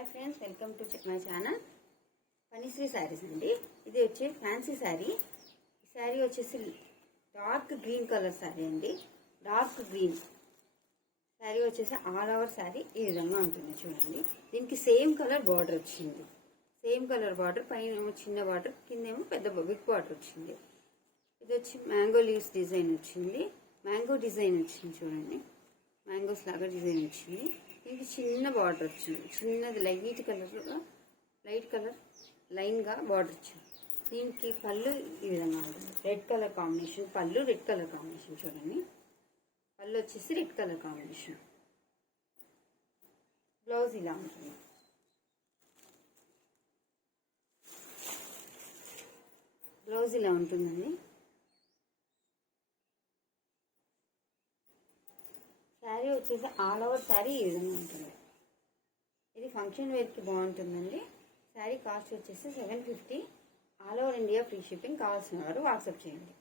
Hi friends, welcome to my channel Panishri sarees అండి. ఇది వచ్చి ఫ్యాన్సీ శారీ. ఈ శారీ వచ్చేసి డార్క్ గ్రీన్ కలర్ శారీ అండి. డార్క్ గ్రీన్ శారీ వచ్చేసి ఆల్ ఓవర్ శారీ ఈ విధంగా ఉంటుంది. చూడండి, దీనికి సేమ్ కలర్ బార్డర్ వచ్చింది. సేమ్ కలర్ బార్డర్, పైన ఏమో చిన్న బార్డర్, కిందేమో పెద్ద బిగ్ బార్డర్ వచ్చింది. ఇది వచ్చి మ్యాంగో లీవ్స్ డిజైన్ వచ్చింది. మ్యాంగో డిజైన్ వచ్చింది. చూడండి, మ్యాంగోస్ లాగా డిజైన్ వచ్చింది. దీనికి చిన్న బార్డర్ వచ్చింది. చిన్నది లైట్ కలర్ లైన్గా బార్డర్ వచ్చింది. దీనికి పళ్ళు ఈ విధంగా ఉంటుంది. రెడ్ కలర్ కాంబినేషన్ పళ్ళు, రెడ్ కలర్ కాంబినేషన్. చూడండి, పళ్ళు వచ్చేసి రెడ్ కలర్ కాంబినేషన్. బ్లౌజ్ ఇలా ఉంటుంది. బ్లౌజ్ ఇలా ఉంటుందండి. శారీ వచ్చేసి ఆల్ ఓవర్ శారీ ఈ విధంగా ఉంటుంది. ఇది ఫంక్షన్ వేర్కి బాగుంటుందండి. శారీ కాస్ట్ వచ్చేసి 750. All over India free shipping. కావాల్సిన వారు వాట్సాప్ చేయండి.